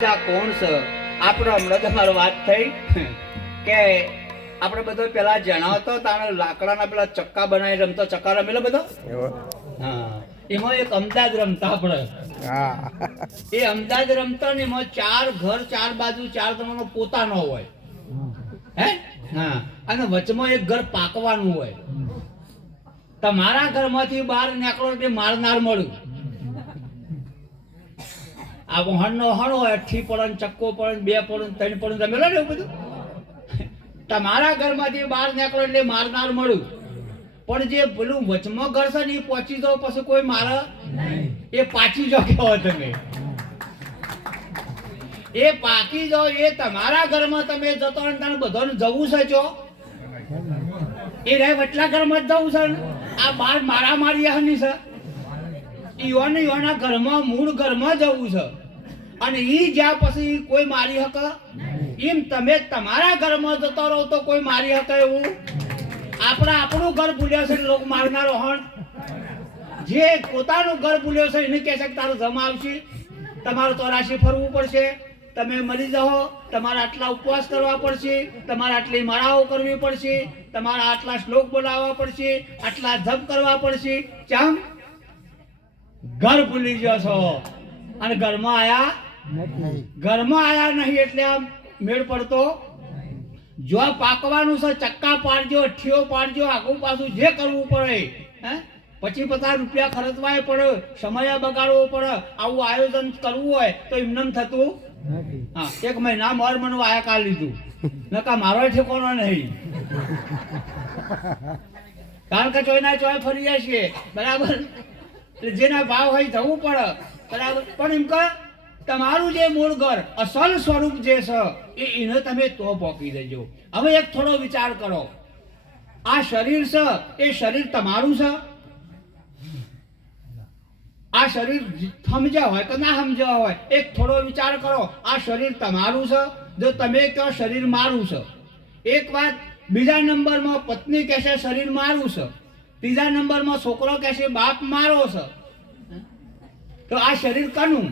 કોણ છે આપણો હમણાં તમારો વાત થઈ કે આપણે બધો પેલા જણાવતો તાણે લાકડાના પેલા ચક્કા બનાવી રમતો ચક્કા રમેલો બધો. હા, એમાં એક અમદાદ રમતા આપણે. એ અમદાદ રમતા ને એમાં ચાર ઘર, ચાર બાજુ, ચાર તમારો પોતાનો હોય હે. હા, અને વચમાં એક ઘર પાકવાનું હોય. તમારા ઘરમાંથી બહાર નીકળો એટલે મારનાર મળ્યું. આ વહણનો હણ હોય, અઠ્ઠી પડે, ચક્કો પડે, બે પડે, ત્રણ પડે, રમેલો ને એવું બધું. તમારા ઘરમાંથી બહાર નીકળો એટલે મારનાર મળ્યું. પણ જે પેલું વચમાં ઘર છે ને એ પહોંચી જાઓ પછી કોઈ મારે એ પાછી જાઓ કેવો તમે એ પાકી જાઓ એ તમારા ઘરમાં તમે જતો ને તને બધાને જવું છે છો એ રહે વટલા ઘરમાં જ જવું છે ને આ બાર મારામારી હની છે ઈઓને ઈઓના ઘરમાં મૂળ ઘરમાં જવું છે અને ઈ જ્યાં પછી કોઈ મારી હકે એમ તમે તમારા ઘરમાં જતો રહો તો કોઈ મારી હકે એવું આપણે આપણું ઘર ભૂલ્યો છે લોકો મારનારો હણ જે પોતાનું ઘર ભૂલ્યો છે એને કહે છે કે તારું જમા આવશે તમારું ચોરાશી ફરવું પડશે તમે મરી જાઓ તમારે આટલા ઉપવાસ કરવા પડશે તમારે આટલી માળાઓ કરવી પડશે તમારે આટલા શ્લોક બોલાવવા પડશે આટલા જપ કરવા પડશે ચમ ઘર ભૂલી ગયો છો અને ઘરમાં આયા નહીં એટલે આમ મેળ પડતો જો પાકવાનું છે ચક્કા પાડજો અઠ્ઠીઓ પાડજો આગું પાછું જે કરવું પડે હે પછી 50 રૂપિયા ખર્ચવાય પડે સમય બગાડવો પડે આવું આયોજન કરવું હોય તો એમને થતું હા એક મહિના મર મને વાયા કાઢ લીધું નકા મારો ઠેકોનો નહીં કારણ કે ચોયના ચોય ફરી જાય છે બરાબર એટલે જેના ભાવ હોય જવું પડે બરાબર પણ એમ કે તમારું જે મૂળ ઘર અસલ સ્વરૂપ જે છે એને તમે તો પોકી દેજો. હવે એક થોડો વિચાર કરો આ શરીર છે એ શરીર તમારું છે આ શરીર સમજ્યા હોય કે ના સમજ્યા હોય એક થોડો વિચાર કરો આ શરીર તમારું છે જો તમે કહો શરીર મારું છે એક વાત બીજા નંબરમાં પત્ની કહેશે શરીર મારું છે ત્રીજા નંબરમાં છોકરો કહેશે બાપ મારો છે તો આ શરીર કનું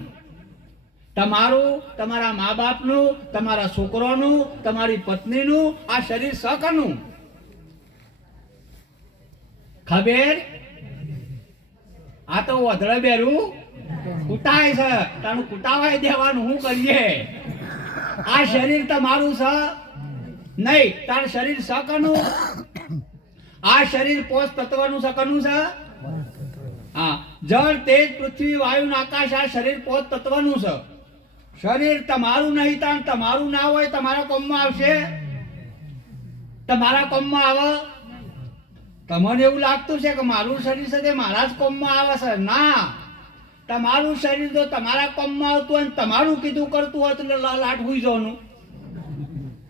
તમારું તમારા મા બાપનું તમારા છોકરોનું તમારી પત્નીનું આ શરીર સકનું ખબર આ તો વધડે બેરું કૂટાય છે તારું કૂટાવાય દેવાનું શું કરીએ આ શરીર તમારું છે નહીં તારું શરીર સકનું આ શરીર પોષ તત્વનું સકનું છે હા જળ તેજ પૃથ્વી વાયુ આકાશ આ શરીર પોષ તત્વનું છે શરીર તમારું નહીં તાણ તમારું ના હોય તમારા કોમમાં આવશે તમારા કોમમાં આવે તમને એવું લાગતું છે કે મારું શરીર છે તે મારા જ કોમમાં આવે છે ના તમારું શરીર જો તમારા કોમમાં આવતું હોય તમારું કીધું કરતું હોય તો લાટ હુઈ જવાનું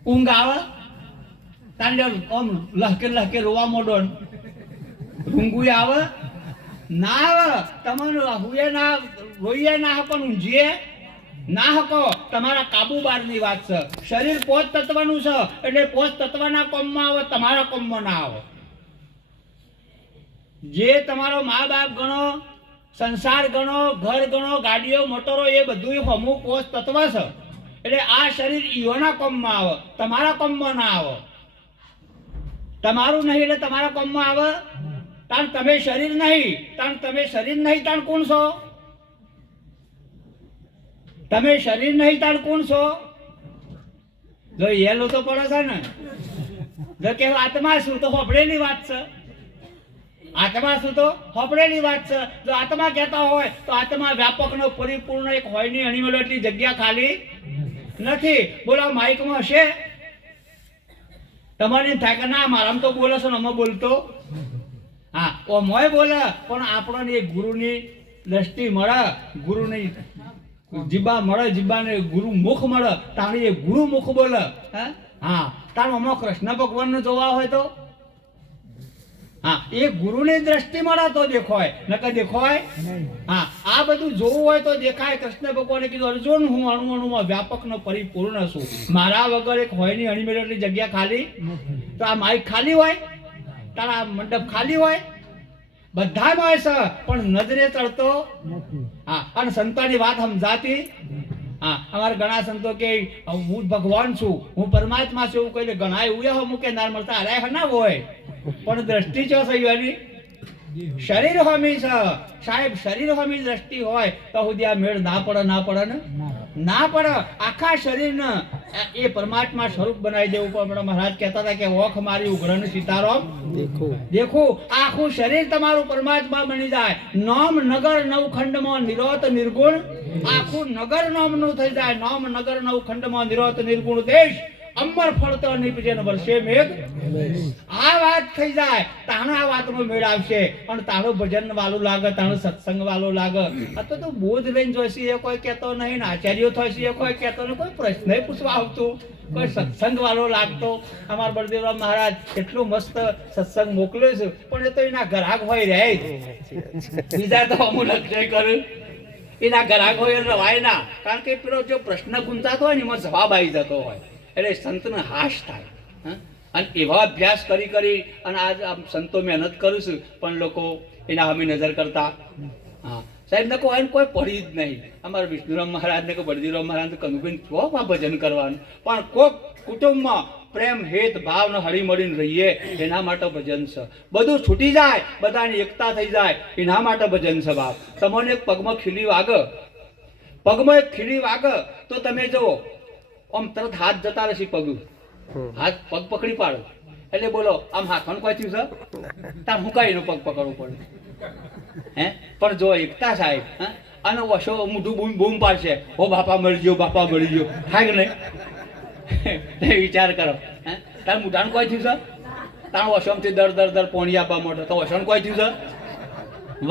ઊંઘ આવે તાંડે આમ લહકે લહકે રોવા મોડો ઊંઘું આવે ના આવે તમારું હુએ ના રોઈએ ના પણ ઊંઘીએ ના હકો તમારા કાબુ બહારની વાત છે શરીર પોષ તત્વનું છે એટલે પોષ તત્વના કોમમાં આવે તમારા કોમમાં ના આવે જે તમારો મા બાપ ગણો સંસાર ગણો ઘર ગણો ગાડીઓ મોટરો એ બધું અમુક પોષ તત્વ છે એટલે આ શરીર ઈઓના કોમમાં આવે તમારા કોમમાં ના આવે તમારું નહીં એટલે તમારા કોમમાં આવે તાણ તમે શરીર નહીં તાણ કોણ છો તમે શરીર નહીં તાણ કોણ છો જો યેલો તો પડે છે ને જો કે આત્મા શું તો હોપડેલી વાત છે આત્મા શું તો હોપડેલી વાત છે જો આત્મા કહેતા હોય તો આત્મા વ્યાપકનો પરિપૂર્ણ એક હોય ની અણીમેલો એટલી જગ્યા ખાલી નથી બોલો માઇકમાં હશે તમારે થાય કે ના મારામાં તો બોલે છે ને અમે બોલતો હા ઓ મોય બોલે પણ આપણને એક ગુરુની દ્રષ્ટિ મળે ગુરુની જીબા મળે જીબાને ગુરુ મુખ મળે તાણી એ ગુરુ મુખ બોલે હા તારું હમણાં કૃષ્ણ ભગવાનને જોવા હોય તો હા એ ગુરુની દ્રષ્ટિ મળે તો દેખાય નકર દેખાય હા આ બધું જોવું હોય તો દેખાય કૃષ્ણ ભગવાને કીધું અર્જુન હું અણુમાં વ્યાપકનો પરિપૂર્ણ છું મારા વગર એક હોય ની અણીમેળ એટલી જગ્યા ખાલી તો આ માઇક ખાલી હોય તારા મંડપ ખાલી હોય બધામાં છે પણ નજરે ચડતો હા અને સંતાની વાત સમજાતી હા, અમારા ઘણા સંતો કે હું ભગવાન છું, હું પરમાત્મા છું એવું કહીને ઘણા એવું હમું કે ના મળતા અરે ના હોય, પણ દ્રષ્ટિ ચો થઈ એની શરીર હોમી છે સાહેબ. શરીર હોમી દ્રષ્ટિ હોય તો સુધી આ મેળ ના પડે ને ના પડે. આખા શરીરને એ પરમાત્મા સ્વરૂપ બનાવી દેવું પણ મહારાજ કહેતા હતા કે ઓખ મારી ઉઘરણ સીતારામ દેખો. આખું શરીર તમારું પરમાત્મા બની જાય. નોમ નગર નવખંડમાં નિરોત નિર્ગુણ, આખું નગર નોમનું થઈ જાય. નોમ નગર નવખંડમાં નિરોત નિર્ગુણ દેશ અમર ફળતો નિપજે વર્ષે મેઘ. આ વાત થઈ જાય તાણે આ વાતનો મેળ આવશે. અને તારો ભજન વાળું લાગે, તારો સત્સંગ વાળું લાગે. આ તો બોધ લઈને જોઈશે એ કોઈ કહેતો નહીં, આચાર્યો થશે એ કોઈ કહેતો નહીં, કોઈ પ્રશ્ન પૂછવા આવતું, કોઈ સત્સંગ વાળો લાગતો. અમારા બળદેવરામ મહારાજ એટલું મસ્ત સત્સંગ મોકલ્યો છે, પણ એ તો એના ગ્રાહક હોય રહે બીજા તો અમુક લક્ષ્ય કર્યું એના ગ્રાહક હોય રવાય ના. કારણ કે પેલો જો પ્રશ્ન ગુંજાતો હોય ને એમાં જવાબ આવી જતો હોય એટલે સંતને હાશ થાય. અને એવા અભ્યાસ કરી અને આજ આમ સંતો મહેનત કરું છું પણ લોકો એના સામે નજર કરતા. હા સાહેબ ને કોઈ પડી જ નહીં. અમારા વિષ્ણુરામ મહારાજ ને કે બળદીરામ મહારાજ કનુભાઈ ચોપ આ ભજન કરવાનું, પણ કોક કુટુંબમાં પ્રેમ હેત ભાવ ને હળી મળીને રહીએ એના માટે ભજન છે. બધું છૂટી જાય, બધાની એકતા થઈ જાય એના માટે ભજન છે બાપ. તમને એક પગમાં ખીલી વાગે, પગમાં એક ખીલી વાગે તો તમે જુઓ આમ તરત હાથ જતા રહેશે. પગ હાથ પગ પકડી પાડો એટલે બોલો આમ હાથમાં કોઈ થયું છે તાર હું કઈ પગ પકડવું પડે હે. પણ જો એકતા સાહેબ અને વશો મોઢું બૂમ પાડશે હો બાપા મળી ગયો, બાપા મળી ગયો, થાય કે નહીં વિચાર કરો. હે તાર મોઢાને કોઈ થયું છે તાર વશોમથી દર પોણી આપવા માટે તો વશોને કોઈ થયું છે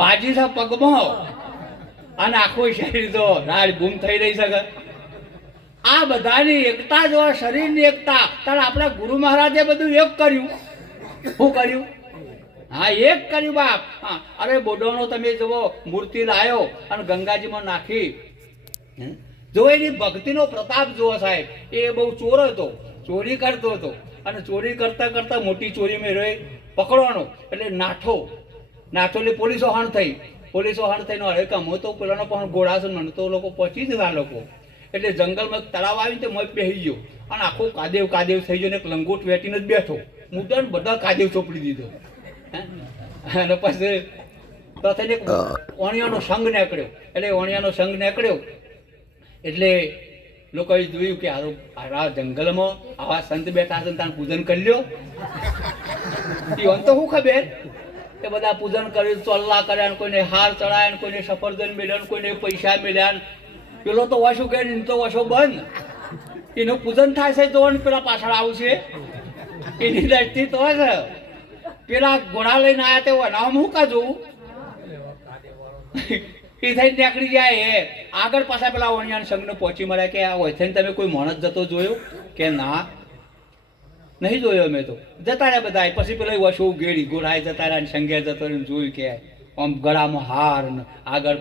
વાજી છે પગમાં અને આખું શરીર તો રાડ બૂમ થઈ રહી શકે. આ બધાની એકતા જો શરીરની એકતા તારે આપણા ગુરુ મહારાજે બધું એક કર્યું. શું કર્યું? હા એક કર્યું બાપ. હા અરે બોડોનો તમે જુઓ મૂર્તિ લાવ્યો અને ગંગાજીમાં નાખી. જો એની ભક્તિનો પ્રતાપ જુઓ સાહેબ. એ બહુ ચોર હતો, ચોરી કરતો હતો અને ચોરી કરતા મોટી ચોરી મેં રહી પકડવાનો એટલે નાઠો એટલે પોલીસો હાણ થઈ. પોલીસો હાણ થઈને હવે કમો તો પેલાનો પણ ઘોડાસો મને તો લોકો પહોંચી જતા લોકો. એટલે જંગલમાં તળાવ આવી તો મત બેસી ગયો અને આખો કાદેવ થઈ ગયો ને એક લંગોટ વેટીને જ બેઠો. મુદ્દાને બધા કાદેવ ચોપડી દીધો. અને પછી તો થઈને ઓણિયાનો સંઘ નીકળ્યો. એટલે ઓણિયાનો સંઘ નીકળ્યો એટલે લોકોએ જોયું કે આ જંગલમાં આવા સંત બેઠા છે તાર પૂજન કરી લ્યો. તો શું ખબર કે બધા પૂજન કર્યું, ચોલ્લા કર્યા, કોઈને હાર ચડાયા, કોઈને સફરજન મેળ્યા, કોઈને પૈસા મેળ્યા. પેલો તો વશો કે તો વશો બંધ એનું પૂજન થાય છે તો પેલા પાછળ આવશે એની દ્રષ્ટિ તો છે. પેલા ઘોડા લઈને આવ્યા તે નામ હું કા જોવું એ થઈ નીકળી જાય. આગળ પાછા પેલા ઓણિયાન સંઘને પહોંચી મળ્યા કે આ હોય થઈને તમે કોઈ માણસ જતો જોયો કે ના નહીં જોયો અમે તો. જતા રહ્યા બધા. પછી પેલા વશો ગેડી ઘોડાએ જતા રહ્યા સંઘે જતો રહ્યો જોયું કે આમ ગળામાં હાર ને આગળ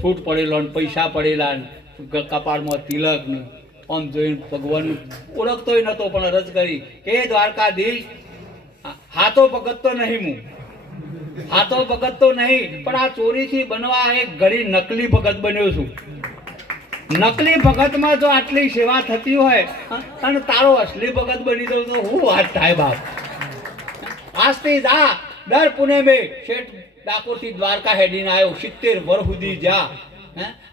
ફૂટ પડેલો ને પૈસા પડેલા ને કપાળમાં તિલક ને આમ જોઈને ભગવાન ઓળખતો નતો પણ અરજ કરી કે દ્વારકાધીશ હાથો ભગત તો નહીં, હું હાથો ભગત તો નહીં પણ આ ચોરીથી બનવા એક ઘડી નકલી ભગત બન્યો છું. નકલી ભગતમાં જો આટલી સેવા થતી હોય અને તારો અસલી ભગત બની જવું તો હું વાત થાય બાપ. આજથી જા દર પુણે શેઠ ડાકોરથી દ્વારકા હેડીને આવ્યો. 70 વર્ષ સુધી જા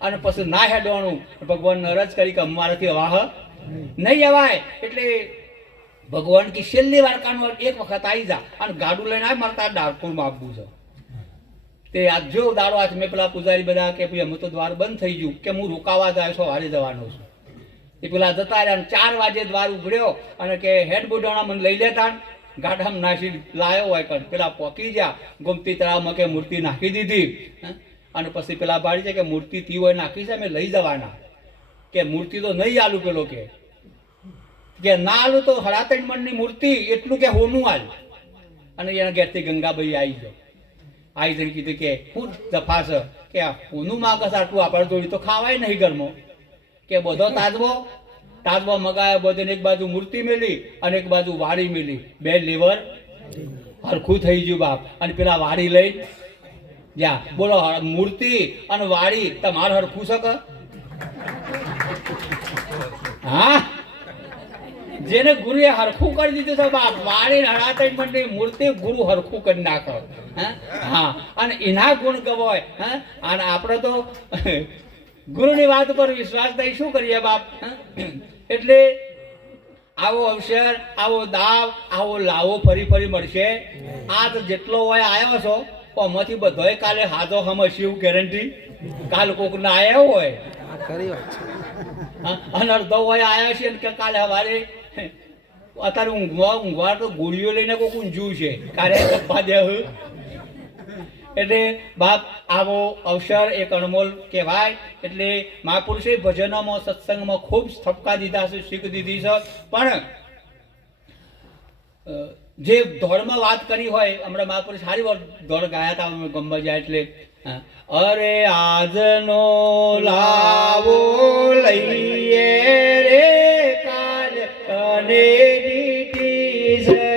અને પછી ના હેડવાનું ભગવાનને અરજ કરી કે અમારાથી વાહ નહીં અવાય. એટલે ભગવાન કી છેલ્લી વાર કાનવાર એક વખત આવી જા અને ગાડું લઈને આવે મારે તાર ડાકોરમાં આપવું છે. તે આજ જો દાડો આજ મેં પેલા પૂજારી બધા કે ભાઈ અમે તો દ્વાર બંધ થઈ ગયું કે હું રોકાવા જાય છો હારે જવાનો છું. એ પેલા જતા રહ્યા 4 વાગે દ્વાર ઉઘડ્યો અને કે હેડ બોડાણા મને લઈ લેતા ગાડામાં નાસી લાયો હોય કણ પેલા પોકી જા ગોમતી તળાવમાં કે મૂર્તિ નાખી દીધી. અને પછી પેલા ભાડી છે કે મૂર્તિ થી હોય નાખી છે અમે લઈ જવાના કે મૂર્તિ તો નહીં આલું. પેલો કે ના આલું તો 3.5 મણની મૂર્તિ એટલું કે હોનું આલ. અને એના ઘેરથી ગંગાભાઈ આવી ગયો. આવી જઈને કીધું કે હું જફા છે કે હોનું માગસ આટલું આપણે જોડી તો ખાવાય નહીં ઘરમાં કે બધો તાજવો મગાયો. બધું એક બાજુ મૂર્તિ મેલી અને એક બાજુ વાડી મેલી. 2 લેવર હરખું થઈ ગયું બાપ. અને પેલા વાડી લઈ જા બોલો મૂર્તિ અને વાડી તમારે હરખું છે કે હા, જેને ગુરુએ હરખું કરી દીધું છે બાપ, વાળી હળાતઈ મંડી મૂર્તિ ગુરુ હરખું કરી નાખો. હા, અને એના ગુણ ગવાય. અને આપણે તો ગુરુની વાત ઉપર વિશ્વાસ થઈ શું કરીએ બાપ. એટલે આવો અવસર, આવો દાવ, આવો લાવો ફરી ફરી મળશે. આ તો જેટલો હોય આવ્યો છો આમાંથી બધોય કાલે હાજો હમશે એવું ગેરંટી કાલ કોક ના આવ્યા હોય અને અડધો હોય આવ્યા છે કે કાલે સવારે અત્યારે ઊંઘવા તો ગોળીઓ લઈને કોક ઊંઝું છે કાલે ગપ્પા દેવ. એટલે બાપ આવો અવસર એક અણમોલ કહેવાય. એટલે મહાપુરુષે ભજનોમાં સત્સંગમાં ખૂબ સ્થપકા દીધા છે, શીખ દીધી છે. પણ જે દોડમાં વાત કરી હોય, હમણાં મહાપુરુષ સારી વાર દોડ ગાયા હતા ગમવા જાય. એટલે અરે આજનો લાવો લઈએ રે કાલ કને દીધી છે.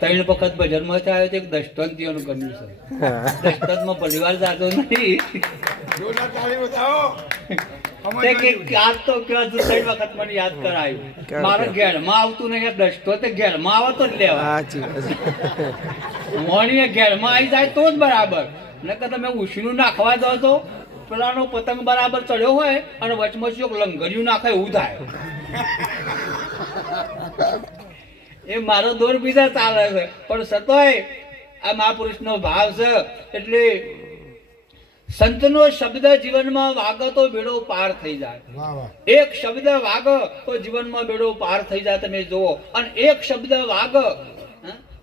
ત્રણ વખત ભજનમાં આવ્યો તો એક દષ્ટંતીઓનું કર્યું છે. દષ્ટંતમાં પરિવાર જાતો નથી. યાદ તો ત્રણ વખત મને યાદ કરાયું. મારે ઘેરમાં આવતું નહીં, દષ્ટો તો ઘેરમાં આવે તો જ લેવા. મોણીએ ઘેરમાં આવી જાય તો જ બરાબર. નકર તમે ઉછીનું નાખવા દો તો પેલાનો પતંગ બરાબર ચડ્યો હોય અને વચમાં ચોક લંગરિયું નાખે એવું થાય. એ મારો દોર બીજા ચાલે છે. પણ સતોય આ મહાપુરુષનો ભાવ છે. એટલે સંતનો શબ્દ જીવનમાં વાગે તો બેડો પાર થઈ જાય. એક શબ્દ વાગે તો જીવનમાં બેડો પાર થઈ જાય. તમે જુઓ, અને એક શબ્દ વાગે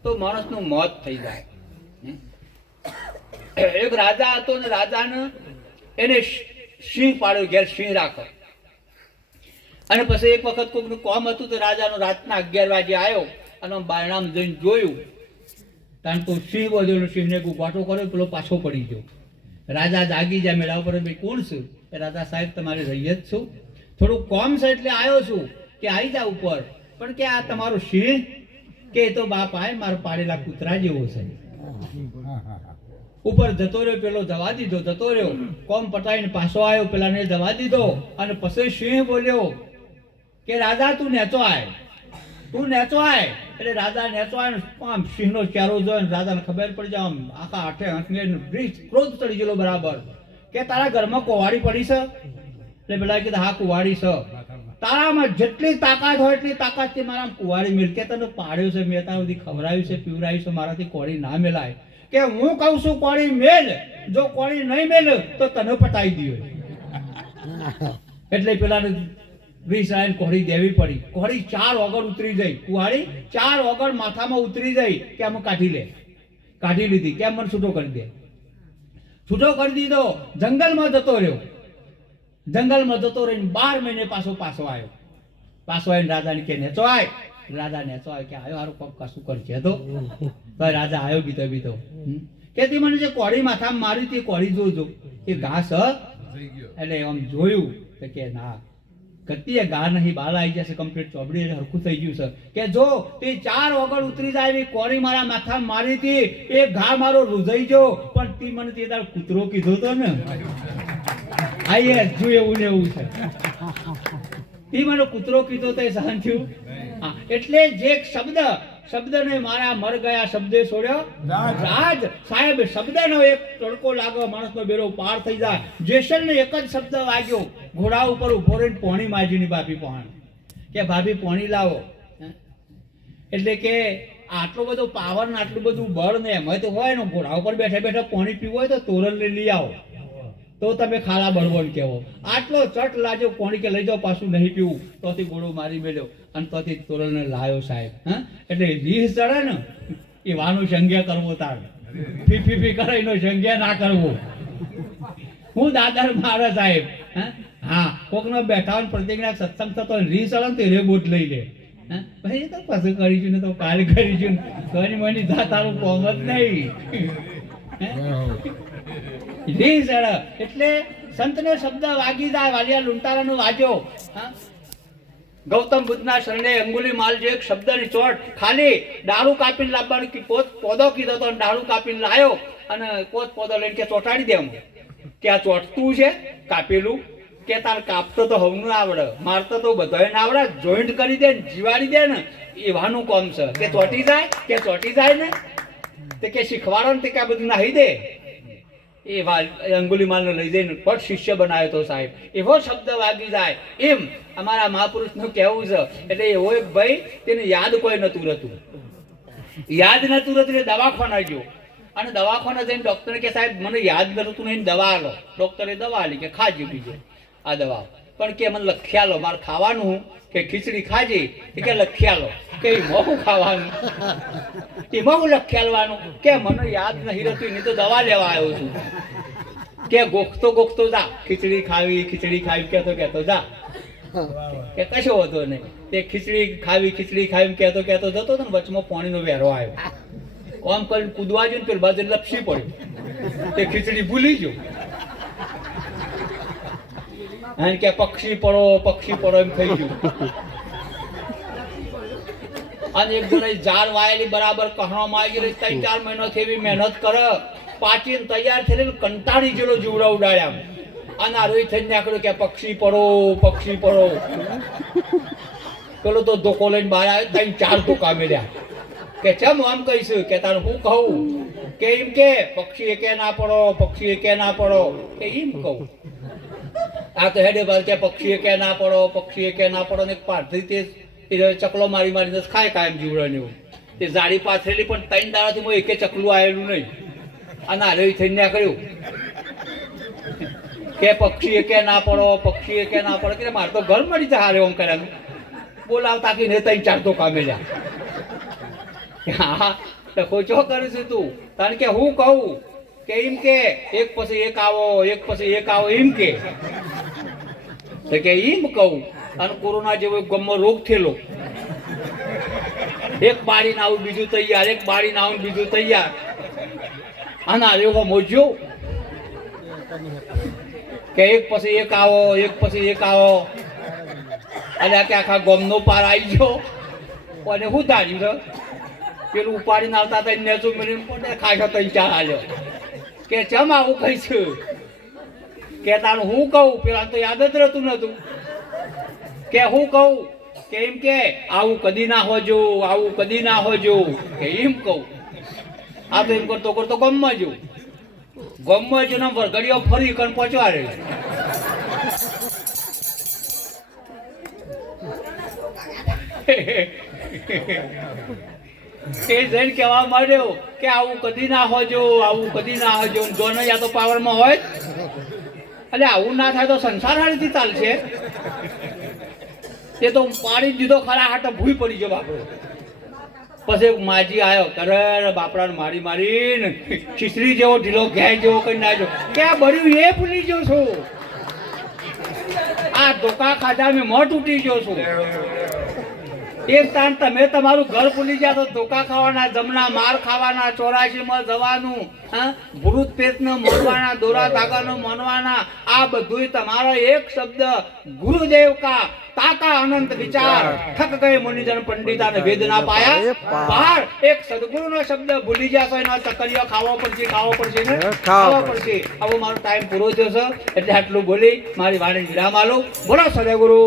તો માણસનું મોત થઈ જાય. એક રાજા હતો ને રાજાને એને સિંહ પાડ્યો, ઘેર સિંહ રાખો. અને પછી એક વખત કોઈકનું કામ હતું તો રાજાનો રાતના 11 વાગે આવ્યો અને બારણામ જઈને જોયું કારણ તો સિંહ બધો સિંહને ગુવાટો કર્યો, પેલો પાછો પડી ગયો. રાજા જાગી જાય, મેળા ઉપર ભાઈ કોણ છું? રાજા સાહેબ તમારે રહી જ છું, થોડું કામ છે એટલે આવ્યો છું કે આવી જા ઉપર. પણ કે આ તમારો સિંહ કે તો બાપ આય મારો પાડેલા કૂતરા જેવો છે. ઉપર જતો રહ્યો, પેલો જવા દીધો, જતો રહ્યો, કોમ પટાઈને પાછો આવ્યો, પેલાને જવા દીધો. અને પછી સિંહ બોલ્યો કે રાજા તું નેચો આય, તું નેચો આય. એટલે રાજા નેચો આય, આમ સિંહનો ચહેરો જોઈને રાજાને ખબર પડી જાય, આમ આખા હાથે હંસને ક્રોધ ચડી ગયેલો બરાબર. કે તારા ઘરમાં કુવાડી પડી છે? એટલે પેલા કીધું હા કુવાડી છે. તારામાં જેટલી તાકાત હોય એટલી તાકાતથી મારા કુંવારી મિલકતનો પાડ્યો છે, મેં ત્યાં સુધી ખવડાવ્યું છે, પીવડાવ્યું છે, મારાથી કોળી ના મેલાય. કે હું કહું છું કોળી મેલ, જો કોળી નહીં મેલ તો તને પટાઈ દઈએ. એટલે પેલા રીસાયન કોળી દેવી પડી. કોળી 4 વગર ઉતરી જઈ, કુંવારી 4 વગર માથામાં ઉતરી જઈ કે આમ કાઢી લે. કાઢી લીધી, કેમ મને છૂટો કરી દે. છૂટો કરી દીધો, જંગલમાં જતો રહ્યો. જંગલમાં જતો રહીને 12 મહિને પાછો આવ્યો. પાછો આવીને રાજાને કે નેચો આય. રાજા નેચો આય કે આવ્યો હારું કોક કશું કરશે તો રાજા આવ્યો બીતો કે તી મને જે કોળી માથામાં મારી હતી કોળી જોજો એ ઘાસ એટલે આમ જોયું તો કે ના કતીએ ગા નહીં, બાલ આવી જશે કમ્પ્લીટ, ચોબડી હરખું થઈ ગયું છે. કે જો તે 4 વગર ઉતરી જાય એવી કોળી મારા માથામાં મારી હતી, એ ઘા મારો રૂઝાઈ ગયો, પણ તી મને તે દાળ કૂતરો કીધો તો ને. આઈએ જો એવું ને એવું છે. તી મને કૂતરો કીધો તો એ સહન થયું. હા, એટલે જે શબ્દને મારા મર ગયા શબ્દે છોડ્યો રાજ. સાહેબ શબ્દનો એક તડકો લાગ્યો, માણસનો બેડો પાર થઈ જાય. જેસલને એક જ શબ્દ વાગ્યો, ઘોડા ઉપર ઉભો રહીને પોણી માજીની ભાભી પહોંચ કે ભાભી પોણી લાવો. એટલે કે આટલો બધો પાવર ને આટલું બધું બળ ને એમાં તો હોય ને, ઘોડા ઉપર બેઠા બેઠા પોણી પીવું હોય તો તોરણ લઈ આવો તો તમે ખાલા બળવણ કહેવો. આટલો ચટ લાજો કોણી કે લઈ જાઓ, પાછું નહીં પીવું તોથી ઘોડો મારી મેલ્યો અને તોથી તોરણને લાયો સાહેબ. હા, એટલે રીસ ચડે ને એ વાનું સંજ્ઞા કરવો તાર, ફી કરાઈનો સંજ્ઞા ના કરવો. હું દાદર મારે સાહેબ. હા, કોકનો બેઠા હોય પ્રતિજ્ઞા સત્સંગ થતો રીસ ચડે ને તો રે બોટ લઈ લે. હા, ભાઈ તો પાછું કરીશું ને તો કાલે કરીશું ને ઘણી મની જા તારું કોમ જ નહીં. એટલે સંતનો શબ્દ વાગી જાય. વાલિયા લુંટારાનો વાગ્યો. ગૌતમ બુદ્ધના શરણે અંગુલીમાલ જે એક શબ્દની ચોટ ખાલી ડાળું કાપીને લાવવાનો પોદો કીધો તો ડાળું કાપીને લાવ્યો અને પોદો લઈને કે ચોટાડી દેવું કે આ ચોટતું છે કાપેલું, કે તાર કાપતો તો હવનું આવડે, મારતો તો બધાને આવડે, જોઈન્ટ કરી દે જીવાડી દે ને એવાનું કોમ છે. કે ચોટી જાય ને તે કે શીખવાડો ને તે કે આ બધું નાહી દે. એ અંગુલીમાલને લઈ જઈને પટ શિષ્ય બનાવ્યો તો સાહેબ. એવો શબ્દ વાગી જાય એમ અમારા મહાપુરુષનું કહેવું છે. એટલે એવો એક ભાઈ તેને યાદ કોઈ નતું રહેતું, એટલે દવાખાના ગયો અને દવાખાના જઈને ડોક્ટરે કે સાહેબ મને યાદ નતું નહીં, દવા આલો. ડોક્ટરે દવા આલી કે ખાજો બીજો આ દવા, પણ કે મને લખ્યા લો મારે ખાવાનું કે ખીચડી ખાજે કે લખ્યા લો કે મોંઘું ખાવાનું એમાં હું લખ્યાલવાનું કે મને યાદ નહીં રહેતું એની તો દવા લેવા આવ્યો છું. કે ગોખતો જા ખીચડી ખાવી કહેતો જા કે કશો હતો નહીં. તે ખીચડી ખાવી કહેતો જતો હતો ને વચમાં પાણીનો વેરો આવ્યો, આમ કરીને કૂદવા ગયો ને પેલી બાજુ લપસી પડ્યો, તે ખીચડી ભૂલી ગયો અને કે પક્ષી પડો એમ થઈ ગયું. અને એક જણા જાર વાયેલી બરાબર કહવામાં આવી ગયેલી 3-4 મહિનાથી એવી મહેનત કરે, પાચીને તૈયાર થયેલી કંટાળી ગયેલો જીવડા ઉડાડ્યા અને આ રોઈ થઈને નીકળ્યો કે પક્ષી પડો. પેલો તો ધોકો લઈને બહાર આવ્યો, 3-4 ધોકા મેળ્યા. કે ચમ આમ કહીશું કે તારે હું કહું કે એમ કે પક્ષી એકે ના પડો કે એમ કહું. આ તો હેડે બાર કે પક્ષી એકે ના પડો ને પારથી તે ચકલો મારી ખાય કાયમ જીવડા ને એવું. તે જાડી પાથરેલી પણ 3 દાડાથી હું એકે ચકલું આવેલું નહીં. અને આ રવિ થઈને કર્યું કે પક્ષી એકે ના પડો કે મારે તો ઘર મળી જાય હારે ઓમ કર્યા બોલાવતા કે ને 3-4 તો કામેલ્યા. હા લખો ચો કરીશું તું, કારણ કે હું કહું કે એમ કે એક પછી એક આવો એમ કે એમ કહું. અને કોરોના જેવો ગમો રોગ થયેલો, એક બાળીને આવું બીજું તૈયાર, અને એવો મોજો કે એક પછી એક આવો અને આખા ગમનો પાર આવી ગયો. અને હું ધાર્યું છે પેલું ઉપાડીને આવતા હતા નેચું મિલીને પડે ખાશો 3-4 હાલ્યો કે ચમ આવું કહીશું કે તારું હું કહું. પેલા તો યાદ જ રહેતું નતું કે હું કહું કે એમ કે આવું કદી ના હોજો કે એમ કહું. આ તો એમ કરતો ગમમાં જો ને વરઘડીઓ ફરી કણ પહોંચવા રહે. એ જઈને કહેવા માંડ્યો કે આવું કદી ના હોજો, આવું કદી ના હોજો. જોને યા તો પાવરમાં હોય એટલે આવું ના થાય તો સંસાર હારીથી ચાલશે. એ તો પાડી દીધો ખરા હાટ ભૂઈ પડી ગયો બાપડો. પછી માજી આવ્યો કરે બાપડાને મારી મારીને ખીચડી જેવો ઢીલો ઘેર જેવો કરી નાખ્યો કે આ બળ્યું એ ભૂલી ગયો છું. આ ધોકા ખાધા મેં મોં તૂટી ગયો છું. એક તાણ તમે તમારું ઘર ભૂલી ગયા તો ધોકા ખાવાના, જમના માર ખાવાના, 84માં જવાનું, ભૂત પેટને મોનવાના, દોરા ધાગાનો મોનવાના. આ બધું તમારો એક શબ્દ ગુરુદેવ કા તાકા અનંત વિચાર થક ગયે મુનિજન પંડિતા ને વેદ ના પાયા પાર. એક સદગુરુ નો શબ્દ ભૂલી જશો એનો ચકલિયો ખાવો પડશે ને ખાવો પડશે. હવે મારો ટાઈમ પૂરો થયો છે એટલે આટલું બોલી મારી વાણી વિરામ આલો. બોલો સદગુરુ.